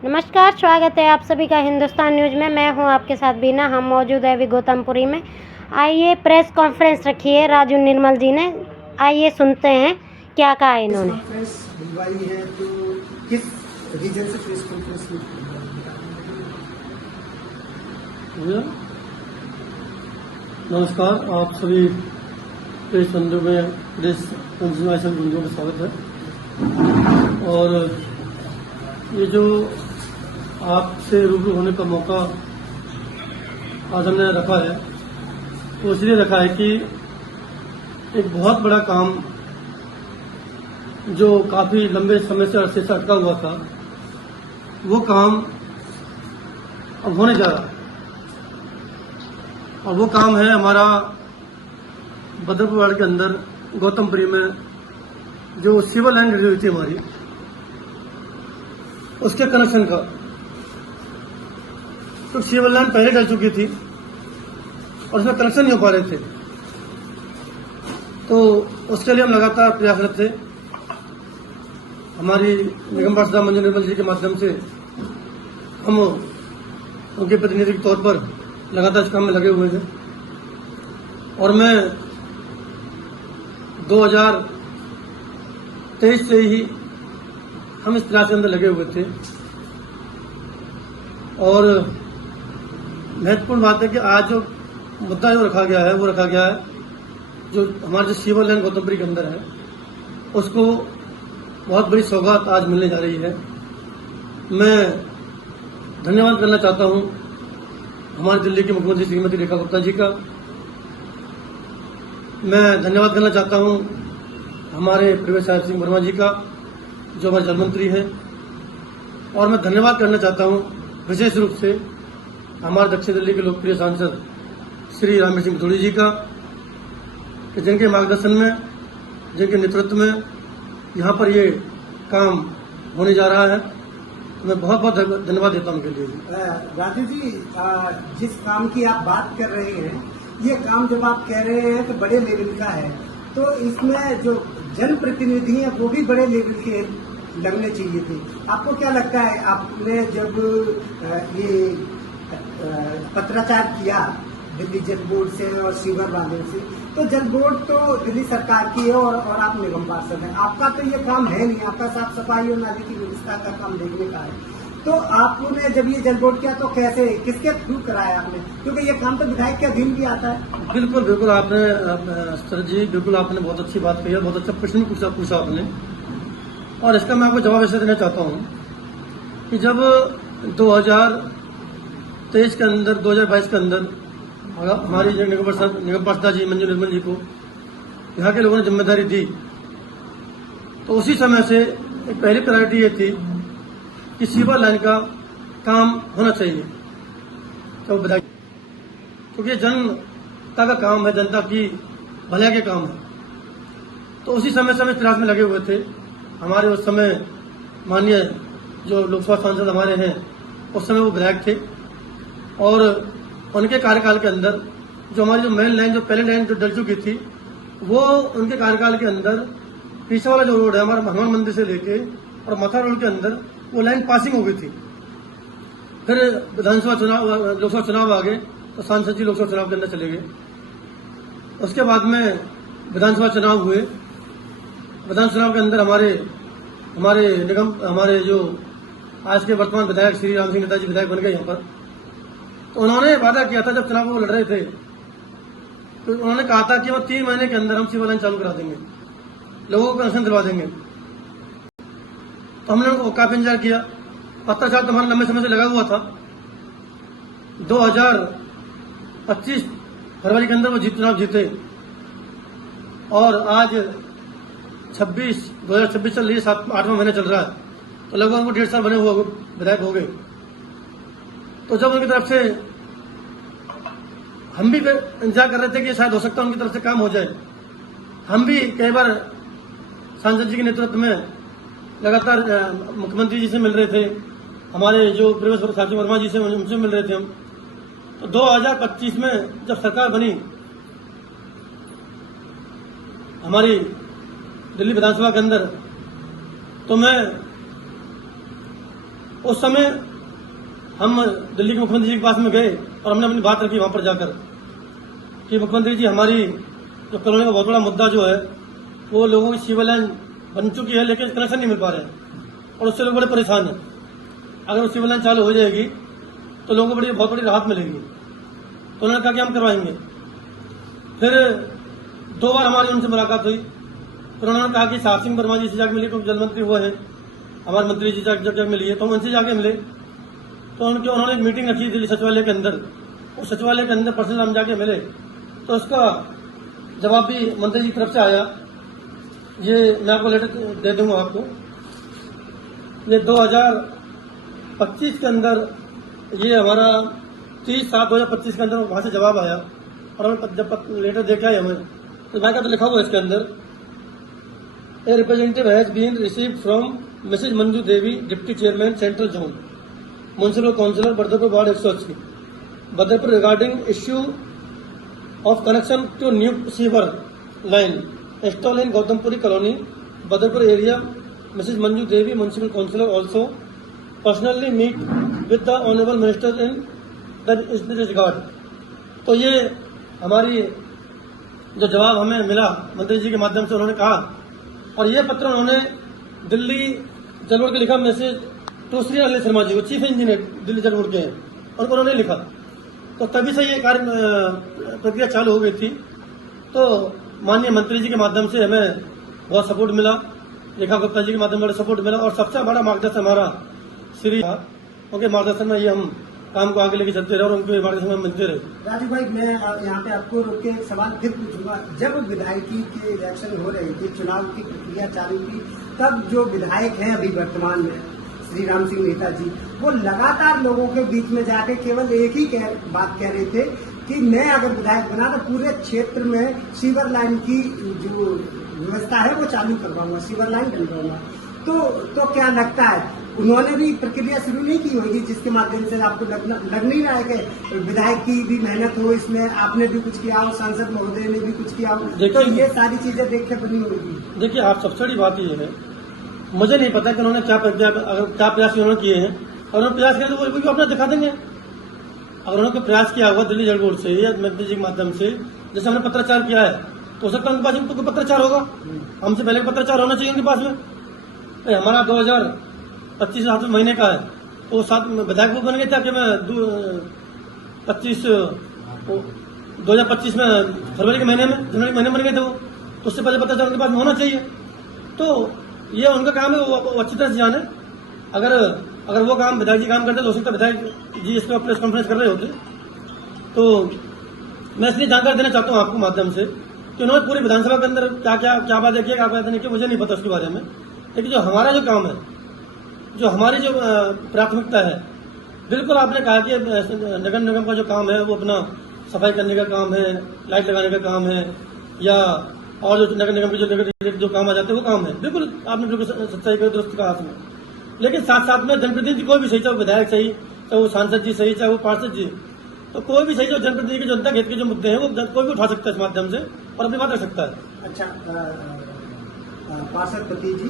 नमस्कार, स्वागत है आप सभी का हिंदुस्तान न्यूज़ में। मैं हूं आपके साथ बीना। हम मौजूद है अभी गौतमपुरी में। आइए, प्रेस कॉन्फ्रेंस रखी है राजू निर्मल जी ने। आइए सुनते हैं क्या कहा इन्होंने। प्रेस कॉन्फ्रेंस बुलवाई है तो किस रीजन से प्रेस कॉन्फ्रेंस में? नमस्कार, आप सभी प्रेस बंधुओं में प्रेस बंधुओं का स्वागत है। और ये जो आपसे रूबरू होने का मौका आज हमने रखा है वो इसलिए रखा है कि एक बहुत बड़ा काम जो काफी लंबे समय से अरसे से अटका हुआ था वो काम अब होने जा रहा है। और वो काम है हमारा बदरपुर वार्ड के अंदर गौतमपुरी में जो सिविल लाइन गिरी हुई थी हमारी, उसके कनेक्शन का। तो सिविल लाइन पहले डल चुकी थी और उसमें कनेक्शन नहीं हो पा रहे थे, तो उसके लिए हम लगातार प्रयासरत थे। हमारी निगम पार्षद मंजू निर्मल जी के माध्यम से हम उनके प्रतिनिधि के तौर पर लगातार इस काम में लगे हुए थे। और मैं 2023 से ही हम इस प्रयास के अंदर लगे हुए थे। और महत्वपूर्ण बात है कि आज जो मुद्दा जो रखा गया है वो रखा गया है जो हमारे जो सिविल लाइन गौतमपुरी के अंदर है, उसको बहुत बड़ी सौगात आज मिलने जा रही है। मैं धन्यवाद करना चाहता हूं हमारी दिल्ली की मुख्यमंत्री श्रीमती रेखा गुप्ता जी का। मैं धन्यवाद करना चाहता हूं हमारे प्रवेश साहिब सिंह वर्मा जी का जो हमारे जल मंत्री हैं। और मैं धन्यवाद करना चाहता हूं विशेष रूप से हमारे दक्षिण दिल्ली के लोकप्रिय सांसद श्री रामेश्वर सिंह पिथौड़ी जी का, कि जिनके मार्गदर्शन में, जिनके नेतृत्व में यहाँ पर ये काम होने जा रहा है। मैं बहुत बहुत धन्यवाद देता हूँ उनके लिए। राजू जी, जिस काम की आप बात कर रहे हैं, ये काम जब आप कह रहे हैं तो बड़े लेवल का है, तो इसमें जो जनप्रतिनिधि हैं वो भी बड़े लेवल के लगने चाहिए थे। आपको क्या लगता है, आपने जब ये पत्राचार किया दिल्ली जल बोर्ड से और सीवर वाले से, तो जल बोर्ड तो दिल्ली सरकार की है और आप निगम पार्षद हैं। आपका तो ये काम है नहीं, आपका साफ सफाई और नाली की व्यवस्था का काम देखने का है। तो आपने जब ये जल बोर्ड किया तो कैसे, किसके थ्रू कराया आपने? क्योंकि ये काम तो विधायक के अधीन भी आता है। बिल्कुल बिल्कुल, आपने सर जी बिल्कुल आपने बहुत अच्छी बात कही है, बहुत अच्छा प्रश्न पूछा आपने। और इसका मैं आपको जवाब ऐसे देना चाहता हूँ कि जब 2023 के अंदर, 2022 के अंदर हमारी निगम पार्षद जी मंजू निर्मल जी को यहाँ के लोगों ने जिम्मेदारी दी, तो उसी समय से एक पहली प्रायोरिटी ये थी कि सिविल लाइन का काम होना चाहिए, तो विधायक, क्योंकि जनता का काम है, जनता की भलाई के काम है। तो उसी समय से हम इस प्रयास में लगे हुए थे। हमारे उस समय माननीय जो लोकसभा सांसद हमारे हैं, उस समय वो विधायक थे, और उनके कार्यकाल के अंदर जो हमारी जो मेन लाइन, जो पहले लाइन जो डल चुकी थी, वो उनके कार्यकाल के अंदर पीछे वाला जो रोड है हमारा हनुमान मंदिर से लेके और मथा रोड के अंदर वो लाइन पासिंग हो गई थी। फिर विधानसभा चुनाव, लोकसभा चुनाव आ गए, तो सांसद जी लोकसभा चुनाव के अंदर चले गए। उसके बाद में विधानसभा चुनाव हुए। विधानसभा चुनाव के अंदर हमारे निगम, हमारे जो आज के वर्तमान विधायक श्री राम सिंह नेताजी विधायक बन गए यहाँ पर। तो उन्होंने वादा किया था, जब चुनाव वो लड़ रहे थे, तो उन्होंने कहा था कि वो 3 महीने के अंदर हम सिविल लाइन चालू करा देंगे, लोगों को कनेक्शन दिलवा देंगे। तो हमने उनको काफी इंतजार किया। पत्राचार तो हमारा लंबे समय से लगा हुआ था। 2025 फरवरी के अंदर वो चुनाव जीते, और आज 2026 चल रही है, 8वां महीना चल रहा है, तो लगभग उनको 1.5 साल बने हुए विधायक हो गए। तो जब उनकी तरफ से हम भी इंतजार कर रहे थे कि शायद हो सकता है उनकी तरफ से काम हो जाए, हम भी कई बार सांसद जी के नेतृत्व में लगातार मुख्यमंत्री जी से मिल रहे थे, हमारे जो प्रवेश साहिब सिंह वर्मा जी से उनसे मिल रहे थे हम। तो 2025 में जब सरकार बनी हमारी दिल्ली विधानसभा के अंदर, तो मैं उस समय हम दिल्ली के मुख्यमंत्री जी के पास में गए और हमने अपनी बात रखी वहां पर जाकर कि मुख्यमंत्री जी, हमारी जो कॉलोनी का बहुत बड़ा मुद्दा जो है वो लोगों की सीवर लाइन बन चुकी है लेकिन कनेक्शन नहीं मिल पा रहे हैं और उससे लोग बड़े परेशान हैं। अगर वो सीवर लाइन चालू हो जाएगी तो लोगों को बहुत बड़ी राहत मिलेगी। तो उन्होंने कहा कि हम करवाएंगे। फिर 2 बार हमारी उनसे मुलाकात हुई। फिर उन्होंने कहा कि साहब सिंह वर्मा जी से जाकर मिले, क्योंकि जल मंत्री वो है, हमारे मंत्री जी जाकर मिलिए। तो हम उनसे जाके मिले तो उन्होंने एक मीटिंग रखी दिल्ली सचिवालय के अंदर। उस सचिवालय के अंदर पर्सनल हम जाके मिले तो उसका जवाब भी मंत्री जी की तरफ से आया। ये मैं आपको लेटर दे दूंगा आपको। ये 2025 के अंदर, ये हमारा 30/7/2025 के अंदर वहां से जवाब आया और हमें जब लेटर देखे आए हमें तो मैं क्या तो लिखा हुआ इसके अंदर, a representative has been received from Mrs Manju Devi, deputy chairman central zone municipal councillor Badarpur ward 180 Badarpur regarding issue of connection to new sewer line installed in Gautampuरी colony, Badarpur area. Mrs. Manju Devi, municipal councillor, also personally meet with the honourable minister in this regard. तो ये हमारी जो जवाब हमें मिला मंत्री जी के माध्यम से, उन्होंने कहा, और ये पत्र उन्होंने दिल्ली जल बोर्ड के लिखा मैसेज टू श्री अनिल शर्मा जी को, चीफ इंजीनियर दिल्ली जल बोर्ड के हैं, उनको उन्होंने लिखा। तो तभी से ये कार्य प्रक्रिया चालू हो गई थी। तो माननीय मंत्री जी के माध्यम से हमें बहुत सपोर्ट मिला, रेखा गुप्ता जी के माध्यम से बड़ा सपोर्ट मिला और सबसे बड़ा मार्गदर्शन हमारा श्री उनके मार्गदर्शन में ये हम काम को आगे लेके चलते रहे और उनके मार्गदर्शन में मिलते रहे। राजू भाई, मैं यहाँ पे आपको रोक के एक सवाल फिर पूछूंगा। जब विधायकी के इलेक्शन हो रही थी, चुनाव की प्रक्रिया चालू थी, तब जो विधायक हैं अभी वर्तमान में श्री राम सिंह मेहता जी, वो लगातार लोगों के बीच में जाके केवल एक ही बात कह रहे थे कि मैं अगर विधायक बना तो पूरे क्षेत्र में सीवर लाइन की जो व्यवस्था है वो चालू करवाऊंगा, सीवर लाइन डलवाऊंगा। तो क्या लगता है उन्होंने भी प्रक्रिया शुरू नहीं की होगी जिसके माध्यम से आपको लग नहीं रहा है कि विधायक की भी मेहनत हो, इसमें आपने भी कुछ किया हो, सांसद महोदय ने भी कुछ किया हो, तो ये सारी चीजें देख के बनी होगी। देखिए, आप सबसे बड़ी बात ये है, मुझे नहीं पता कि उन्होंने क्या प्रयास उन्होंने किए हैं। और उन्होंने प्रयास किया तो वो भी अपना दिखा देंगे। अगर उन्होंने कोई प्रयास किया होगा दिल्ली जल बोर्ड से या मंत्री जी के माध्यम से, जैसे हमने पत्राचार किया है, तो हो सकता है उनके पास में तो पत्राचार होगा, हमसे पहले पत्राचार होना चाहिए उनके पास में। तो हमारा 2025 7 महीने का है, तो 7 विधायक वो बन गए थे कि मैं 2025 में फरवरी के महीने में, जनवरी महीने बन गए थे वो, तो उससे पहले पत्राचार उनके पास में होना चाहिए। तो ये उनका काम है, वो अच्छी तरह से जाने। अगर वो काम विधायक जी काम करते तो हो सकता है विधायक जी इसका प्रेस कॉन्फ्रेंस कर रहे होते। तो मैं इसलिए जानकारी देना चाहता हूँ आपको माध्यम से कि उन्होंने पूरी विधानसभा के अंदर क्या बातें की, क्या बातें नहीं की, मुझे नहीं पता उसके बारे में। लेकिन जो हमारा जो काम है, जो हमारी जो प्राथमिकता है, बिल्कुल आपने कहा कि नगर निगम का जो काम है वो अपना सफाई करने का काम है, लाइट लगाने का काम है, या और जो नगर निगम के जो काम आ जाते हैं वो काम है। बिल्कुल आपने बिल्कुल सच्चाई का दुरुस्त कहा आपने। लेकिन साथ साथ में जनप्रतिनिधि कोई भी सही, चाहे विधायक सही, चाहे वो सांसद जी सही, चाहे वो पार्षद जी, तो कोई भी सही जो जनप्रतिनिधि के जनता हित के जो मुद्दे हैं वो कोई भी उठा सकता है इस माध्यम से और अपनी बात रख सकता है। अच्छा, पार्षद पति जी,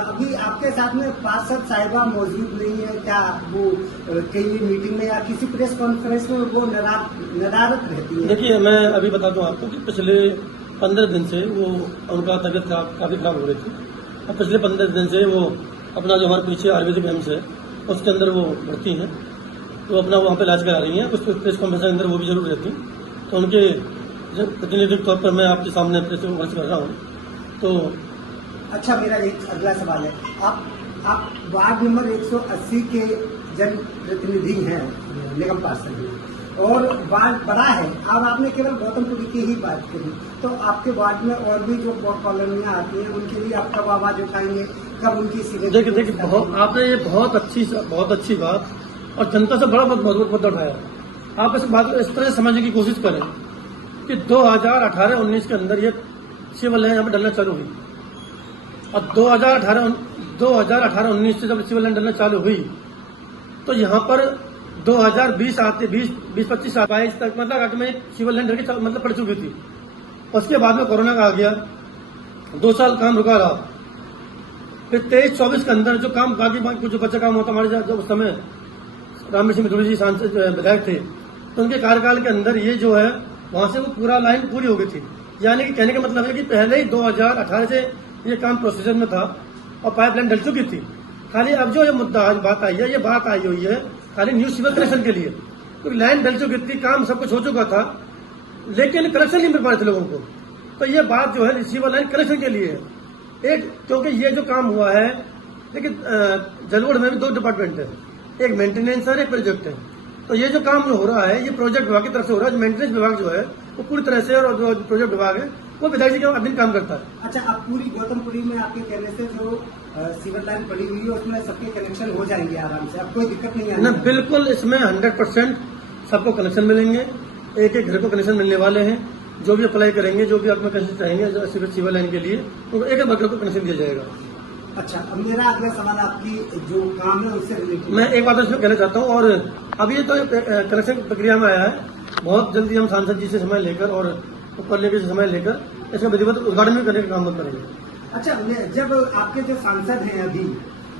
अभी आपके साथ में पार्षद साहिबा मौजूद नहीं है क्या? वो कहीं मीटिंग में या किसी प्रेस कॉन्फ्रेंस में वो नदारत रहती है? देखिए, मैं अभी बता दूं आपको कि पिछले 15 दिन से वो उनका तबियत काफी खराब हो रही थी। अब पिछले 15 दिन से वो अपना जो हमारे पीछे आयुर्वेदिक एम्स है उसके अंदर वो भर्ती हैं, तो अपना वहाँ पे इलाज करा रही हैं। कुछ प्रेस कॉन्फ्रेंस के अंदर वो भी जरूर रहती, तो उनके प्रतिनिधि के तौर पर मैं आपके सामने प्रेस कॉन्फ्रेंस कर रहा हूँ। तो अच्छा, मेरा एक अगला सवाल है, आप वार्ड नंबर 180 के जनप्रतिनिधि हैं, निगम पार्षद, और वार्ड बड़ा है। अब आपने केवल गौतमपुरी की ही बात करी, तो आपके वार्ड में और भी जो कॉलोनियां आती हैं उनके लिए आप कब आवाज उठाएंगे, कब उनकी देखिए आपने ये बहुत अच्छी बात और जनता से बड़ा बहुत मुद्दा उठाया। आप इस बात को इस तरह समझने की कोशिश करें कि 2018-19 के अंदर ये सिविल लाइन यहाँ पे डलना चालू हुई, और 2018-19 से जब सिविल लाइन डलना चालू हुई तो यहाँ पर 2020 आते 20-25 22 तक मतलब में सिविल लाइन डल मतलब पड़ चुकी थी। उसके बाद में कोरोना का आ गया, 2 साल काम रुका रहा, फिर 23-24 के अंदर जो काम बाकी जो बच्चा काम होता हमारे जब उस समय रामेश्वर मिथुरी जी सांसद विधायक थे, तो उनके कार्यकाल के अंदर ये जो है वहां से वो पूरा लाइन पूरी हो गई थी। यानी कि कहने का मतलब है कि पहले ही 2018 से ये काम प्रोसीजर में था और पाइपलाइन डल चुकी थी। खाली अब जो ये मुद्दा आज बात आई है, ये बात आई हुई है खाली न्यू सिविल कनेक्शन के लिए, क्योंकि लाइन डल चुकी थी, काम सब कुछ हो चुका था, लेकिन कनेक्शन नहीं मिल पा रहे थे लोगों को। तो ये बात जो है रिसीवर लाइन कनेक्शन के लिए है। एक क्योंकि ये जो काम हुआ है, लेकिन जल बोर्ड में भी 2 डिपार्टमेंट है, एक मेंटेनेंस है, एक प्रोजेक्ट है। तो ये जो काम जो हो रहा है ये प्रोजेक्ट विभाग की तरफ से हो रहा है। मेंटेनेंस विभाग जो है वो पूरी तरह से, और जो प्रोजेक्ट विभाग है वो विधायक जी के अधीन काम करता है। अच्छा, अब पूरी गौतमपुरी में आपके कहने से जो सीवर लाइन पड़ी हुई है उसमें सबके कनेक्शन हो जाएंगे आराम से, अब कोई दिक्कत नहीं ना, आएगी? बिल्कुल इसमें 100% सबको कनेक्शन मिलेंगे। एक एक घर को कनेक्शन मिलने वाले हैं। जो भी अप्लाई करेंगे, जो भी अपना कनेक्शन चाहेंगे सीवर लाइन के लिए, तो एक एक घर को कनेक्शन दिया जाएगा। अच्छा, अब मेरा अगला सवाल आपकी जो काम है उससे रिलेटेड। मैं एक बात इसमें कहना चाहता हूँ, और अभी ये तो कनेक्शन प्रक्रिया में आया है, बहुत जल्दी हम सांसद जी से समय लेकर और ऊपर लेकर से समय लेकर इसका विधिवत उद्घाटन भी करने का काम करेंगे। अच्छा, जब आपके जो सांसद हैं अभी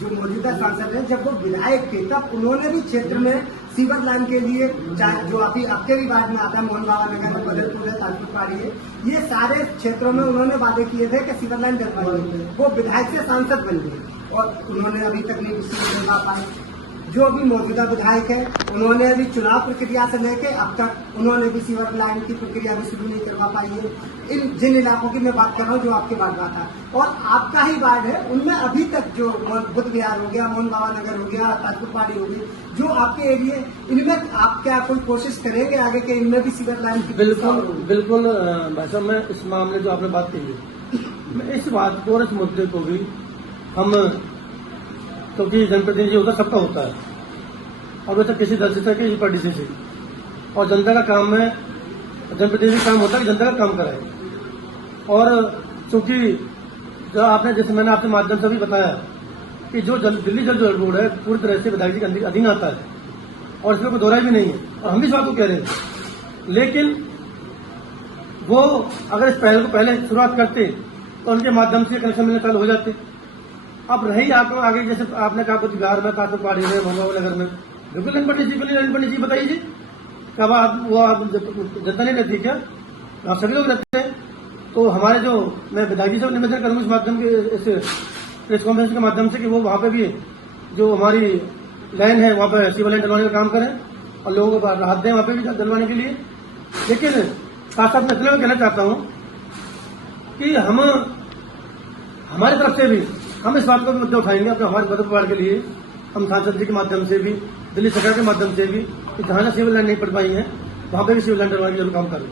जो मौजूदा सांसद हैं, जब वो विधायक थे तब उन्होंने भी क्षेत्र में सीवर लाइन के लिए, चाहे जो अभी आपके भी वार्ड में आता है, मोहन बाबा नगर, बदलपुर है, ताजपुर पाड़ी है, ये सारे क्षेत्रों में उन्होंने वादे किए थे कि सीवर लाइन डलवाएंगे। वो विधायक से सांसद बन गए और उन्होंने अभी तक नहीं किसी डलवा पाए। जो भी मौजूदा विधायक है उन्होंने अभी चुनाव प्रक्रिया से लेके अब तक उन्होंने भी सीवर लाइन की प्रक्रिया भी शुरू नहीं करवा पाई है। इन जिन इलाकों की मैं बात कर रहा हूँ जो आपके वार्ड का था और आपका ही वार्ड है, उनमें अभी तक जो बुद्ध विहार हो गया, मोहन बाबा नगर हो गया, ताजपुर पाड़ी हो गई, जो आपके एरिया, इनमें आप क्या कोई कोशिश करेंगे आगे के इनमें भी सीवर लाइन की? बिल्कुल बिल्कुल भाई साहब, मैं इस मामले जो आपने बात कही है, मैं इस बात को और इस मुद्दे को भी हम, क्योंकि जनप्रतिनिधि होता सबका होता है, और वैसे किसी दल से किसी पार्टी से, और जनता का काम है, जनप्रतिनिधि का काम होता है कि जनता का काम कराए। और चूंकि जो आपने, जैसे मैंने आपके माध्यम से भी बताया कि जो दिल्ली जल बोर्ड है पूरी तरह से विधायक जी के अधीन आता है और इसमें कोई दोहराई भी नहीं है, और हम भी इस बात को कह रहे हैं। लेकिन वो अगर इस पहल को पहले शुरुआत करते तो उनके माध्यम से कनेक्शन मिलने चालू हो जाते। अब रही आपको आगे, जैसे आपने कहा बुद्ध विहार में, ताजपुर पाड़ी में, मोहन नगर में, बिल्कुल लाइन पड़नी चाहिए, लाइन पड़नी चाहिए, बताइए जी। कब वो जनता नहीं रहती क्या? आप सभी लोग रहते हैं। तो हमारे जो, मैं विधायक जी से निवेदन करूंगा इस माध्यम के, इस प्रेस कॉन्फ्रेंस के माध्यम से, कि वो वहां पे भी जो हमारी लाइन है वहां पे सीवर लाइन डलवाने का काम करें और लोगों को राहत दें वहां पे भी डलवाने के लिए। लेकिन साथ साथ मैं इतना भी कहना चाहता हूं कि हम हमारी तरफ से भी हम इस बात को भी मुद्दे उठाएंगे अपने हमारे मदद परिवार के लिए, हम सांसद जी के माध्यम से भी, दिल्ली सरकार के माध्यम से भी, कि जहां सीवर लाइन नहीं पड़ पाई है वहां पे भी सीवर लाइन डलवाने के लिए काम करें।